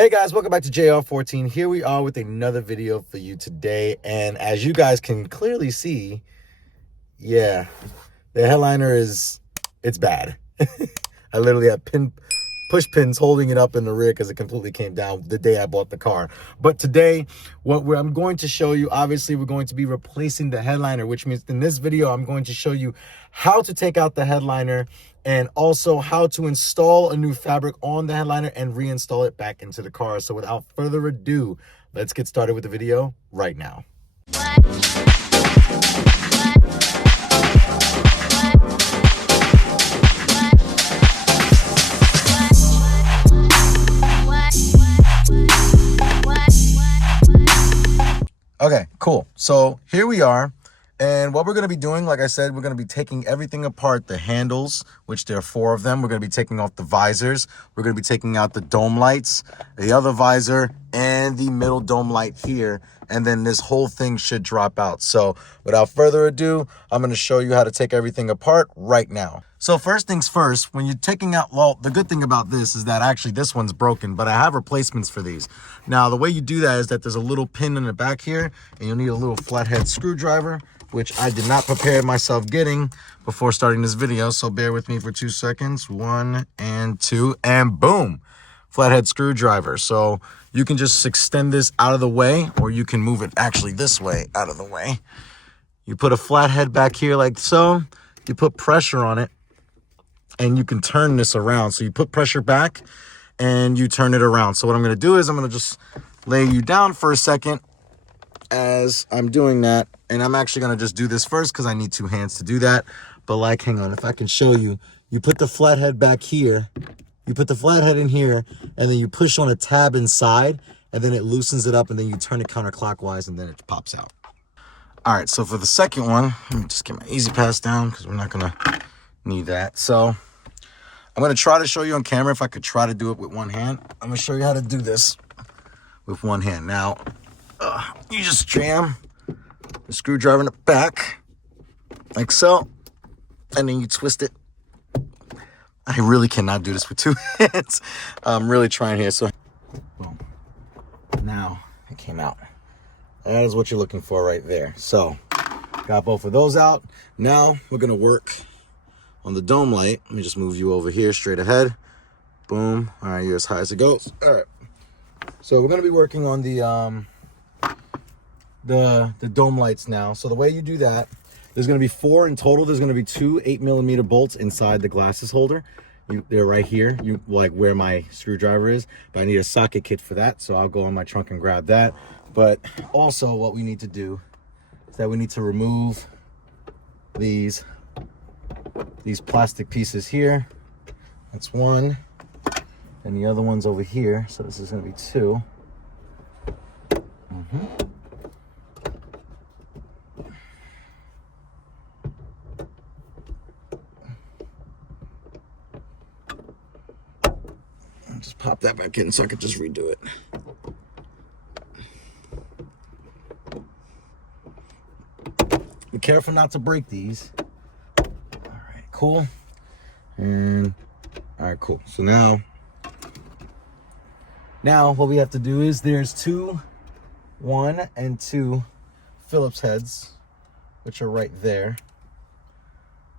Hey guys, welcome back to JR14. Here we are with another video for you today. And as you guys can clearly see, yeah, the headliner it's bad. I literally have push pins holding it up in the rear because it completely came down the day I bought the car. But today, I'm going to show you, obviously we're going to be replacing the headliner, which means in this video, I'm going to show you how to take out the headliner and also how to install a new fabric on the headliner and reinstall it back into the car. So without further ado, let's get started with the video right now. Okay, cool. So here we are. And what we're going to be doing, like I said, we're going to be taking everything apart, the handles, which there are 4 of them. We're going to be taking off the visors. We're going to be taking out the dome lights, the other visor, and the middle dome light here. And then this whole thing should drop out. So without further ado, I'm going to show you how to take everything apart right now. So first things first, when you're taking out, well, the good thing about this is that actually this one's broken, but I have replacements for these. Now, the way you do that is that there's a little pin in the back here, and you'll need a little flathead screwdriver, which I did not prepare myself getting before starting this video. So bear with me for 2 seconds. 1 and 2, and boom, flathead screwdriver. So you can just extend this out of the way, or you can move it actually this way out of the way. You put a flathead back here like so, you put pressure on it, and you can turn this around. So you put pressure back and you turn it around. So what I'm going to do is I'm going to just lay you down for a second as I'm doing that. And I'm actually going to just do this first because I need 2 hands to do that. But like, hang on, if I can show you, you put the flathead back here, you put the flathead in here, and then you push on a tab inside, and then it loosens it up, and then you turn it counterclockwise, and then it pops out. All right, so for the second one, let me just get my easy pass down because we're not going to need that. So I'm going to try to show you on camera if I could try to do it with one hand. I'm going to show you how to do this with one hand. Now, you just jam the screwdriver in the back like so, and then you twist it. I really cannot do this with 2 hands. I'm really trying here. So boom. Now it came out. That is what you're looking for right there. So got both of those out. Now we're going to work on the dome light. Let me just move you over here straight ahead. Boom. All right, you're as high as it goes. All right. So we're going to be working on the dome lights now. So the way you do that, there's going to be 4 in total. There's going to be 2 8mm bolts inside the glasses holder. They're right here. You like where my screwdriver is, but I need a socket kit for that. So I'll go in my trunk and grab that. But also what we need to do is that we need to remove these plastic pieces here. That's 1. And the other one's over here. So this is going to be 2. Just pop that back in so I could just redo it. Be careful not to break these. All right, cool. And all right, cool. So now what we have to do is there's 1 and 2 Phillips heads, which are right there.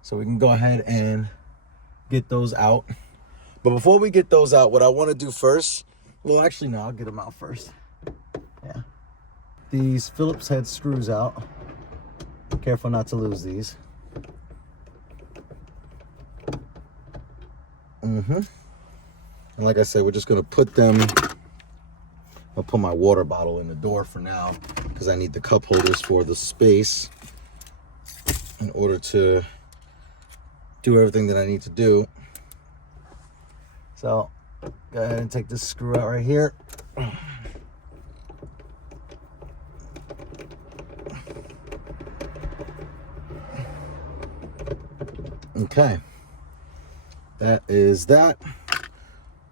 So we can go ahead and get those out. But before we get those out, what I want to do first, well, actually, no, I'll get them out first. Yeah. These Phillips head screws out. Careful not to lose these. And like I said, we're just going to put them, I'll put my water bottle in the door for now because I need the cup holders for the space in order to do everything that I need to do. So go ahead and take this screw out right here. Okay, that is that.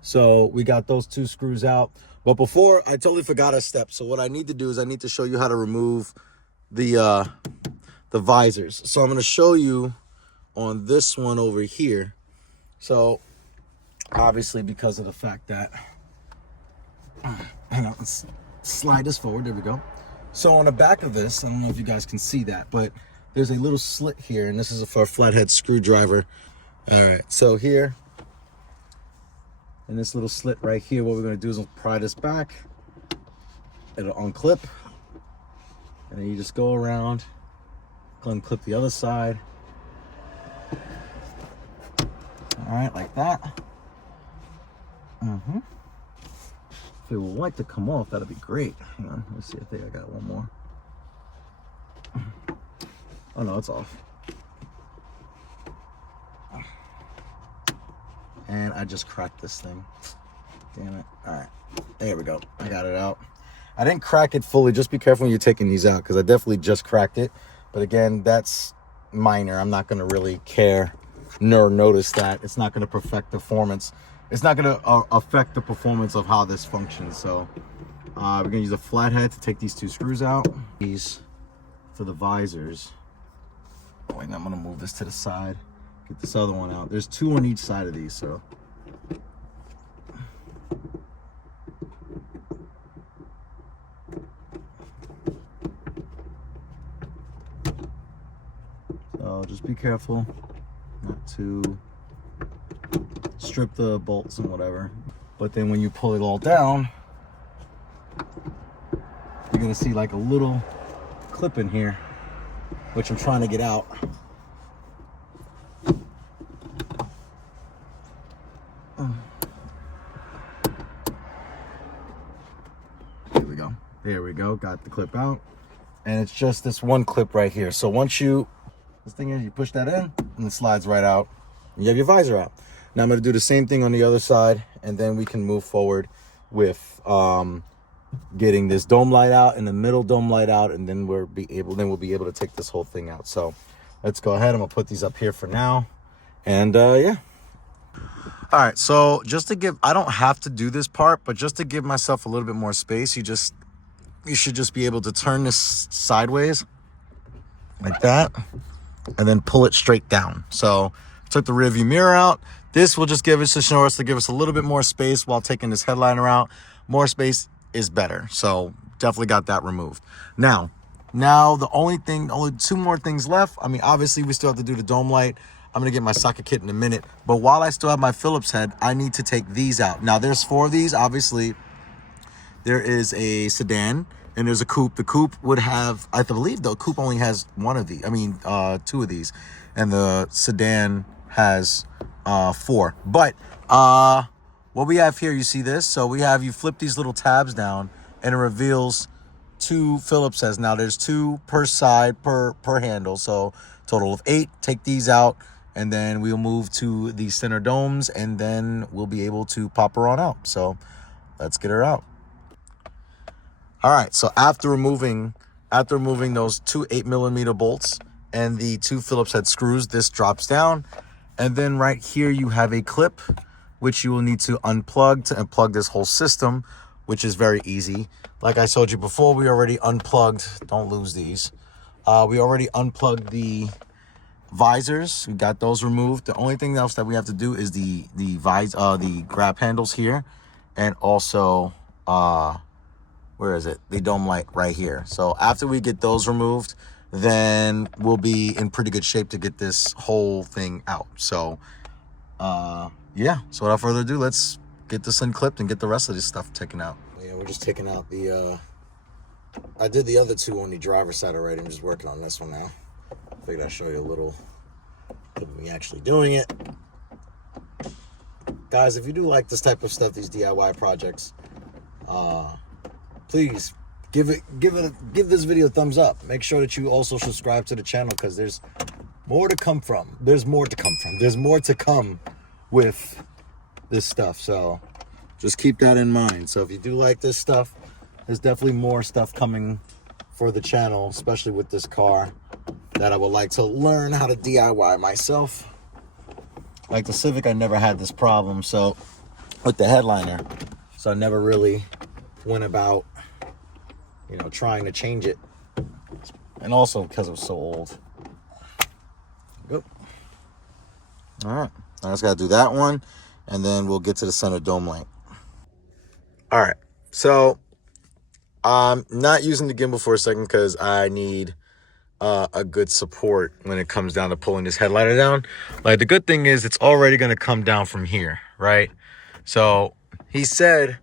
So we got those 2 screws out. But before, I totally forgot a step. So what I need to do is I need to show you how to remove the visors. So I'm going to show you on this one over here. So obviously, because of the fact that let's slide this forward. There we go. So on the back of this, I don't know if you guys can see that, but there's a little slit here, and this is for a flathead screwdriver. All right, so here, in this little slit right here, what we're gonna do is we'll pry this back. It'll unclip, and then you just go around, unclip the other side. All right, like that. If it would like to come off, that'd be great. Hang on, let's see. I think I got one more. Oh no, it's off. And I just cracked this thing. Damn it. All right, there we go. I got it out. I didn't crack it fully. Just be careful when you're taking these out, because I definitely just cracked it. But again, that's minor. I'm not going to really care nor notice that. It's not going to perfect performance. It's not going to affect the performance of how this functions. So we're going to use a flathead to take these two screws out. These for the visors. Oh, wait, I'm going to move this to the side. Get this other one out. There's two on each side of these, so. So just be careful not to strip the bolts and whatever. But then when you pull it all down, you're gonna see like a little clip in here, which I'm trying to get out. There we go, got the clip out. And it's just this one clip right here. So once this thing is, you push that in and it slides right out. And you have your visor out. Now I'm gonna do the same thing on the other side, and then we can move forward with getting this dome light out and the middle dome light out, and then we'll be able to take this whole thing out. So let's go ahead. I'm gonna put these up here for now. And yeah. All right, so just to I don't have to do this part, but just to give myself a little bit more space, you should just be able to turn this sideways like that and then pull it straight down. So took the rear view mirror out. This will just give us to give us a little bit more space while taking this headliner out. More space is better. So definitely got that removed. Now the only two more things left. I mean, obviously we still have to do the dome light. I'm gonna get my socket kit in a minute, but while I still have my Phillips head, I need to take these out. Now there's 4 of these, obviously. There is a sedan and there's a coupe. The coupe would have, I believe the coupe only has 2 of these, and the sedan has 4. But what we have here, you see this? So you flip these little tabs down and it reveals 2 Phillips heads. Now there's 2 per side per handle, so total of 8. Take these out, and then we'll move to the center domes, and then we'll be able to pop her on out. So let's get her out. All right, so after removing those 2 8mm bolts and the 2 Phillips head screws, this drops down. And then right here you have a clip, which you will need to unplug and plug this whole system, which is very easy. Like I told you before, we already unplugged, don't lose these. We already unplugged the visors. We got those removed. The only thing else that we have to do is the grab handles here, and also where is it? The dome light right here. So after we get those removed, then we'll be in pretty good shape to get this whole thing out. So yeah, so without further ado, let's get this unclipped and get the rest of this stuff taken out. Yeah, we're just taking out the I did the other 2 on the driver's side already. I'm just working on this one now. Figured I'd show you a little of me actually doing it. Guys, if you do like this type of stuff, these DIY projects, please give this video a thumbs up. Make sure that you also subscribe to the channel, because there's more to come from. There's more to come with this stuff. So just keep that in mind. So if you do like this stuff, there's definitely more stuff coming for the channel, especially with this car, that I would like to learn how to DIY myself. Like the Civic, I never had this problem, so with the headliner, so I never really went about, trying to change it. And also because it was so old. Go. All right, I just got to do that one, and then we'll get to the center dome light. All right, so I'm not using the gimbal for a second because I need a good support when it comes down to pulling this headliner down. Like, the good thing is it's already going to come down from here, right? So he said,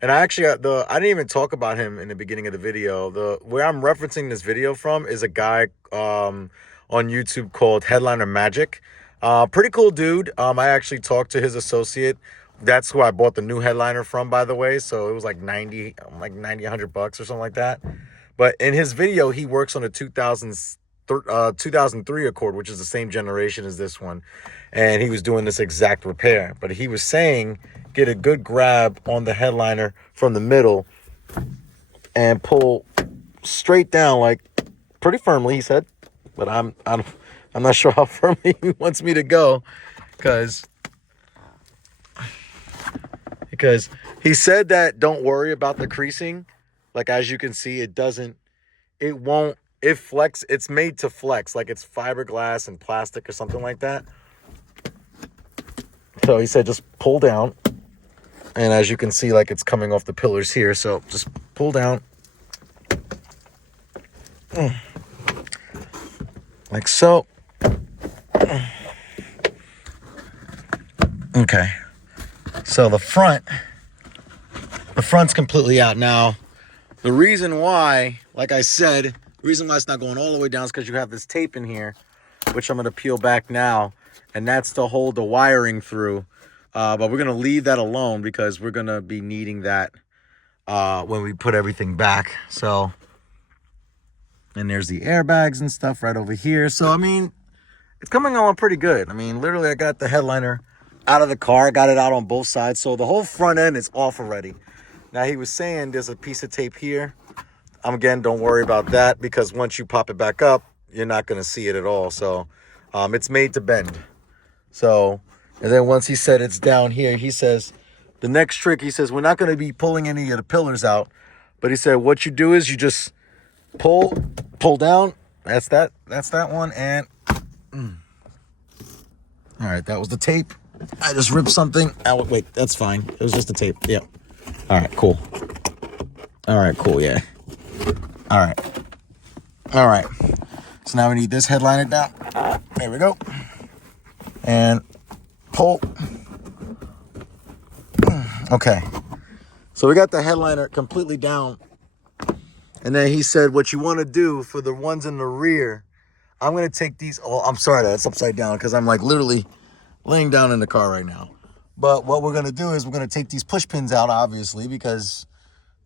and I actually I didn't even talk about him in the beginning of the video. Where I'm referencing this video from is a guy on YouTube called Headliner Magic. Pretty cool dude. I actually talked to his associate. That's who I bought the new headliner from, by the way. So it was like 90, $100 or something like that. But in his video, he works on a 2003 Accord, which is the same generation as this one. And he was doing this exact repair. But he was saying, get a good grab on the headliner from the middle and pull straight down, like pretty firmly, he said. But I'm not sure how firmly he wants me to go, because he said that don't worry about the creasing. Like, as you can see, it flex. It's made to flex, like it's fiberglass and plastic or something like that. So he said just pull down, and as you can see, like, it's coming off the pillars here, so just pull down like so. Okay, so the front's completely out now. The reason why, like I said, the reason why it's not going all the way down is because you have this tape in here, which I'm going to peel back now, and that's to hold the wiring through. But we're going to leave that alone because we're going to be needing that when we put everything back. So, and there's the airbags and stuff right over here. So, I mean, it's coming along pretty good. I mean, literally, I got the headliner out of the car, got it out on both sides. So the whole front end is off already. Now, he was saying there's a piece of tape here. Again, don't worry about that, because once you pop it back up, you're not going to see it at all. So it's made to bend. So, and then once he said it's down here, he says the next trick, he says, we're not going to be pulling any of the pillars out. But he said what you do is you just pull down. That's that one. And all right, that was the tape. I just ripped something. Oh, wait, that's fine. It was just the tape. Yep. All right, cool. All right, cool, yeah. All right. So now we need this headliner down. There we go. And pull. Okay. So we got the headliner completely down. And then he said what you want to do for the ones in the rear, I'm going to take these. Oh, I'm sorry that's upside down because I'm like literally laying down in the car right now. But what we're going to do is we're going to take these push pins out, obviously, because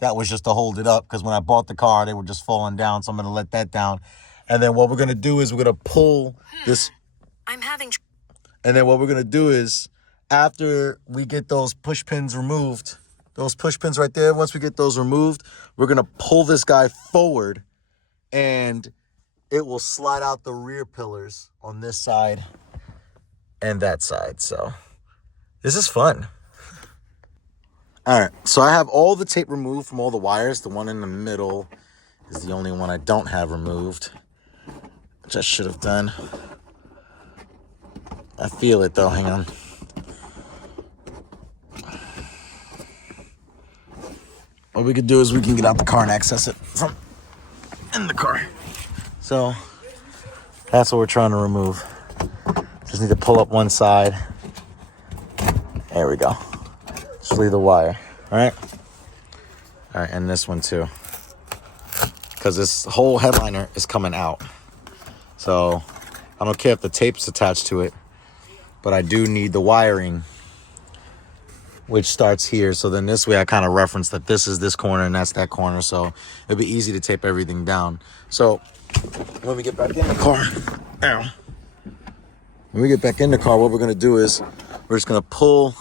that was just to hold it up. Because when I bought the car, they were just falling down. So I'm going to let that down. And then what we're going to do is we're going to pull this. And then what we're going to do is after we get those push pins removed, those push pins right there, once we get those removed, we're going to pull this guy forward and it will slide out the rear pillars on this side and that side. So this is fun. All right, so I have all the tape removed from all the wires. The one in the middle is the only one I don't have removed, which I should have done. I feel it though, hang on. What we could do is we can get out the car and access it from in the car. So that's what we're trying to remove. Just need to pull up one side. There we go. Just leave the wire. All right, and this one too, because this whole headliner is coming out. So I don't care if the tape's attached to it, but I do need the wiring, which starts here. So then this way I kind of reference that this is this corner and that's that corner. So it'll be easy to tape everything down. So when we get back in the car, when we get back in the car, what we're going to do is we're just going to pull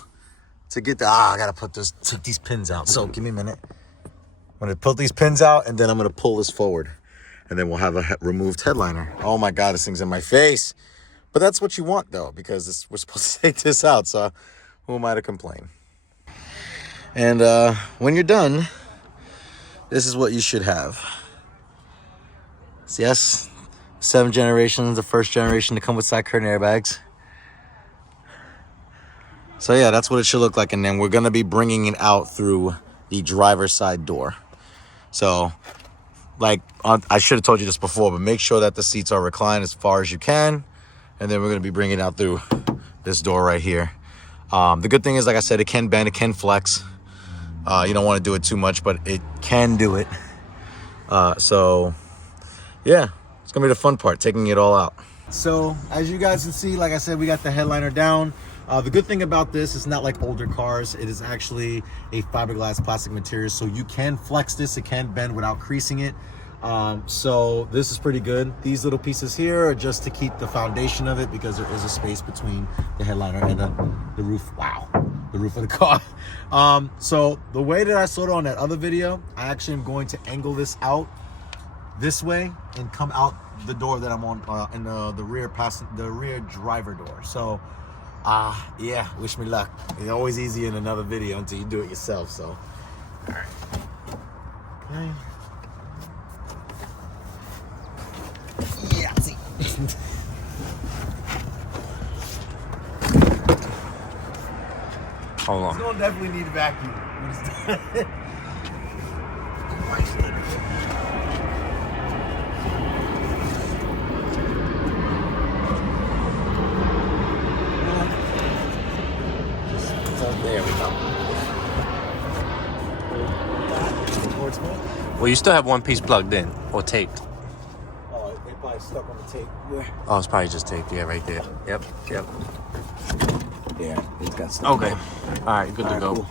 to get the, I got to take these pins out. So give me a minute. I'm going to put these pins out and then I'm going to pull this forward and then we'll have a removed headliner. Oh my God, this thing's in my face. But that's what you want though, because we're supposed to take this out. So who am I to complain? And when you're done, this is what you should have. So yes, 7th generation, the first generation to come with side curtain airbags. So yeah, that's what it should look like. And then we're going to be bringing it out through the driver's side door. So like I should have told you this before, but make sure that the seats are reclined as far as you can. And then we're going to be bringing it out through this door right here. The good thing is, like I said, it can bend, it can flex. You don't want to do it too much, but it can do it. So yeah, it's gonna be the fun part, taking it all out. So as you guys can see, like I said, we got the headliner down. The good thing about this, it's not like older cars. It is actually a fiberglass plastic material, so you can flex this. It can bend without creasing it. So this is pretty good. These little pieces here are just to keep the foundation of it, because there is a space between the headliner and the roof. Wow, the roof of the car. So the way that I showed on that other video, I actually am going to angle this out this way and come out the door that I'm on in the rear driver door. So yeah, wish me luck. It's always easy in another video until you do it yourself. So all right, okay. Yeah, see. Hold on. It's gonna definitely need a vacuum. There we go. Well, you still have one piece plugged in or taped. Oh, they probably stuck on the tape. Yeah. Oh, it's probably just taped. Yeah, right there. Yep. Yeah, it's got stuff. Okay. All right, good to go. Cool.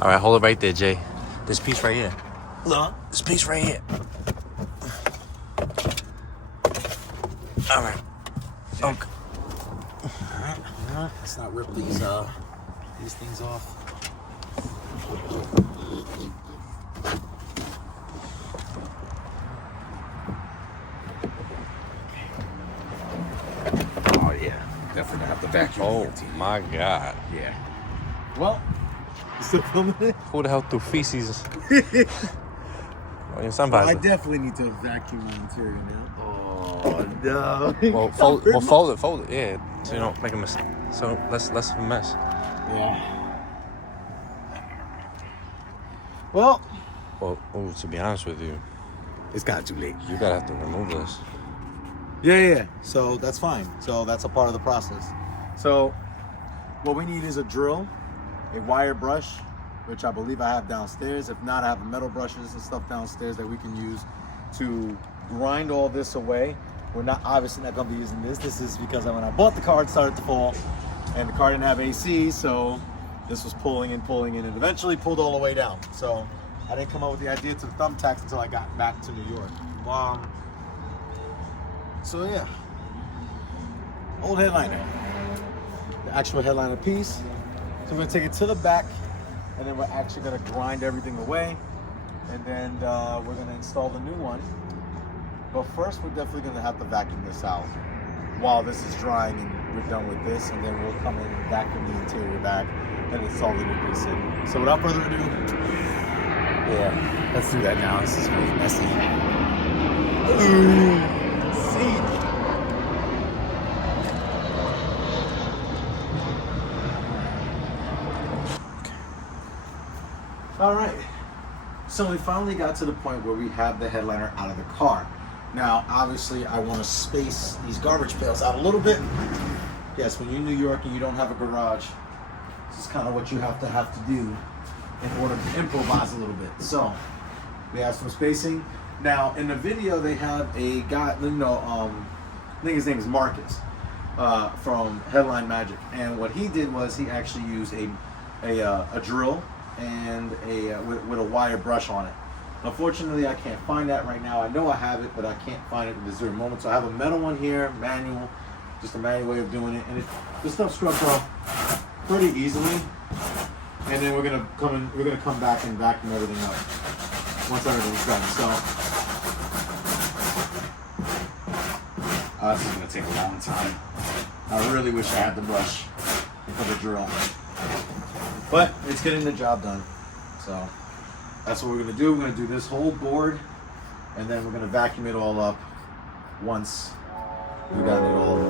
All right, hold it right there, Jay. This piece right here. No. This piece right here. All right. Okay. Let's not rip these things off. Oh yeah, definitely have the vacuum. Oh my God. Yeah. Well, you still filming it? Who the hell threw feces? I Somebody. definitely need to vacuum my interior now. Oh no. Well, fold it. Yeah, so you don't make a mess. So less of a mess. Yeah. Well, to be honest with you, it's kind of too late. you gotta have to remove this. Yeah. So that's fine. So that's a part of the process. So what we need is a drill, a wire brush, which I believe I have downstairs. If not, I have metal brushes and stuff downstairs that we can use to grind all this away. We're not obviously not going to be using this. This is because when I bought the car, it started to fall, and the car didn't have AC, so this was pulling in, and eventually pulled all the way down. So I didn't come up with the idea to the thumbtacks until I got back to New York. So yeah, old headliner, the actual headliner piece. So we're gonna take it to the back, and then we're actually gonna grind everything away, and then we're gonna install the new one. But first, we're definitely gonna have to vacuum this out while this is drying and we're done with this, and then we'll come in and vacuum the interior back and install the new piece in. So without further ado, yeah, let's do that now. This is really messy. Ooh, see. All right, so we finally got to the point where we have the headliner out of the car. Now, obviously, I want to space these garbage pails out a little bit. Yes, when you're in New York and you don't have a garage, this is kind of what you have to do in order to improvise a little bit. So, we have some spacing. Now, in the video, they have a guy, I think his name is Marcus, from Headline Magic. And what he did was he actually used a drill and with a wire brush on it. Unfortunately, I can't find that right now. I know I have it, but I can't find it at this very moment. So I have a metal one here, manual, just a manual way of doing it. And this stuff scrubs off pretty easily. And then we're gonna come back and vacuum everything up once everything's done. So this is gonna take a long time. I really wish I had the brush for the drill, but it's getting the job done. So that's what we're gonna do. We're gonna do this whole board, and then we're gonna vacuum it all up once we got it all.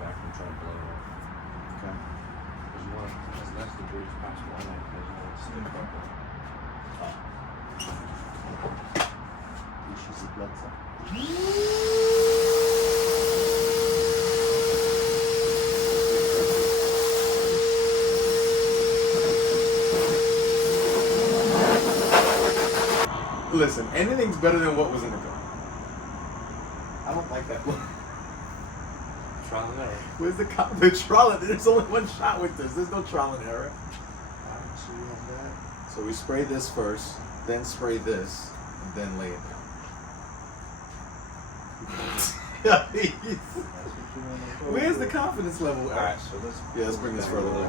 vacuum trying to blow it off. Okay. Because you want as less debris as possible on that because you want to stick up on. She's a blood cell. Listen, anything's better than what was in the car. I don't like that look. Trial and error. Where's the trial and there's only one shot with this. There's no trial and error. Alright, so you have that. So we spray this first, then spray this, and then lay it down. That's what you want to go Where's the with. confidence level? Alright, so let's bring this further away.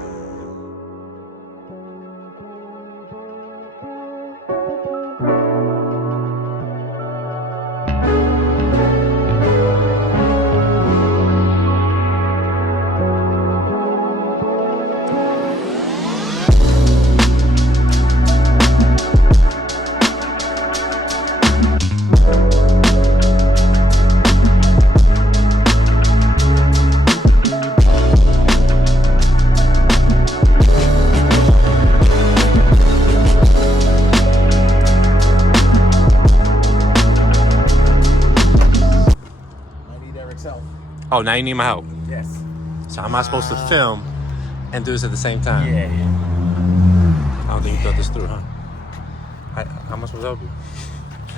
Oh, now you need my help. Yes. So how am I supposed to film and do this at the same time? Yeah. I don't think you thought this through, huh? How am I supposed to help you?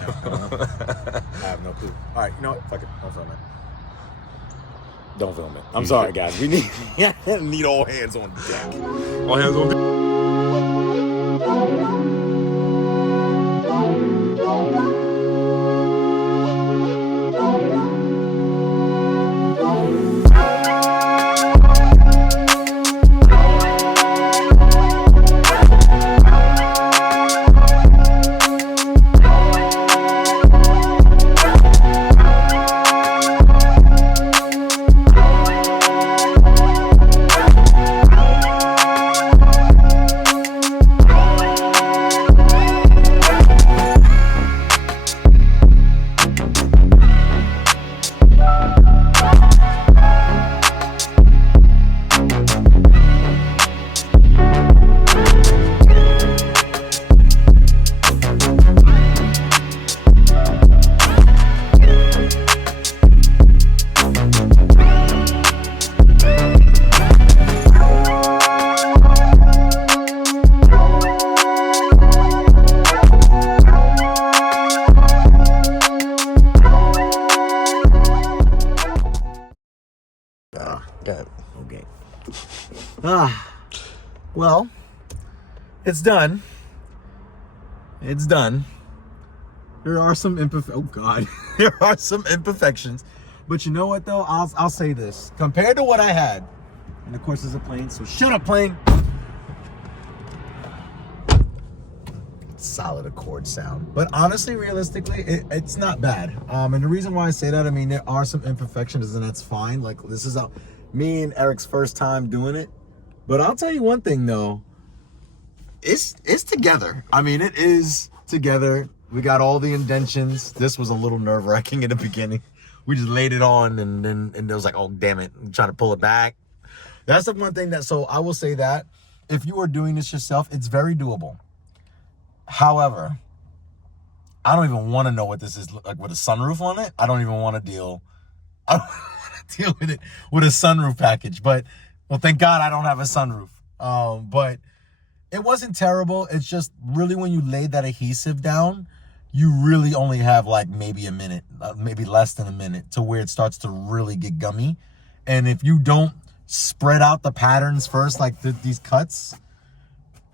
I have no clue. All right, you know what? Fuck it. Don't film it. Don't film it. I'm sorry, guys. We need all hands on deck. All hands on deck. Okay. Well, it's done. It's done. There are some there are some imperfections. But you know what though? I'll say this. Compared to what I had, and of course there's a plane, so shut up, plane. Solid Accord sound. But honestly, realistically, it's not bad. And the reason why I say that, I mean, there are some imperfections, and that's fine. Like, this is me and Eric's first time doing it. But I'll tell you one thing though, it's together. I mean, it is together. We got all the indentions. This was a little nerve-wracking in the beginning. We just laid it on, and it was like, oh damn it, I'm trying to pull it back. That's the one thing so I will say that if you are doing this yourself, it's very doable. However, I don't even want to know what this is like with a sunroof on it. I don't even want to deal. I don't want to deal with it with a sunroof package. But well, thank God I don't have a sunroof. But it wasn't terrible. It's just really when you lay that adhesive down, you really only have like maybe a minute, maybe less than a minute, to where it starts to really get gummy. And if you don't spread out the patterns first, like these cuts,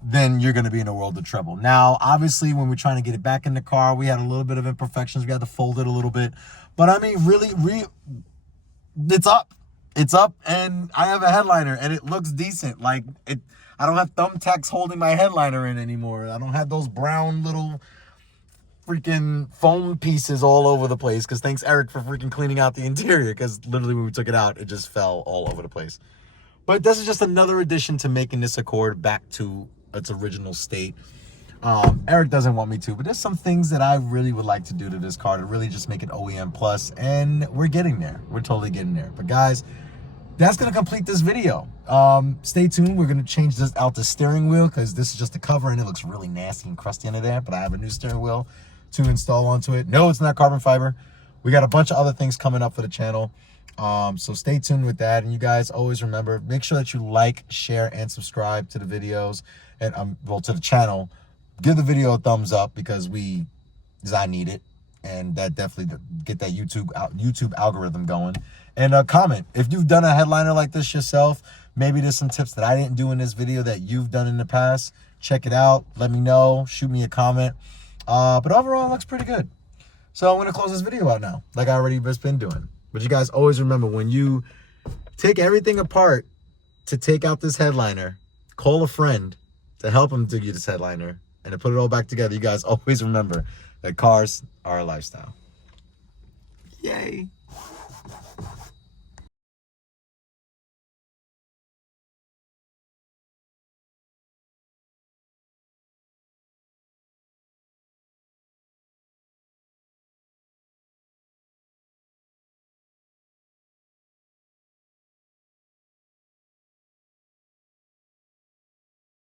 then you're going to be in a world of trouble. Now, obviously, when we're trying to get it back in the car, we had a little bit of imperfections. We had to fold it a little bit. But I mean, really, it's up. It's up, and I have a headliner, and it looks decent. Like, I don't have thumbtacks holding my headliner in anymore. I don't have those brown little freaking foam pieces all over the place, because thanks, Eric, for freaking cleaning out the interior, because literally when we took it out, it just fell all over the place. But this is just another addition to making this Accord back to its original state. Eric doesn't want me to, but there's some things that I really would like to do to this car to really just make it OEM plus, and we're getting there. We're totally getting there. But guys, that's going to complete this video. Stay tuned. We're going to change this out the steering wheel because this is just the cover and it looks really nasty and crusty under there. But I have a new steering wheel to install onto it. No, it's not carbon fiber. We got a bunch of other things coming up for the channel. So stay tuned with that. And you guys always remember, make sure that you like, share, and subscribe to the videos and well, to the channel. Give the video a thumbs up because I need it. And that definitely get that YouTube algorithm going. And comment if you've done a headliner like this yourself. Maybe there's some tips that I didn't do in this video that you've done in the past. Check it out. Let me know. Shoot me a comment. But overall, it looks pretty good. So I'm going to close this video out now, like I already just been doing. But you guys always remember, when you take everything apart to take out this headliner, call a friend to help him do this headliner and to put it all back together. You guys always remember that cars are a lifestyle. Yay.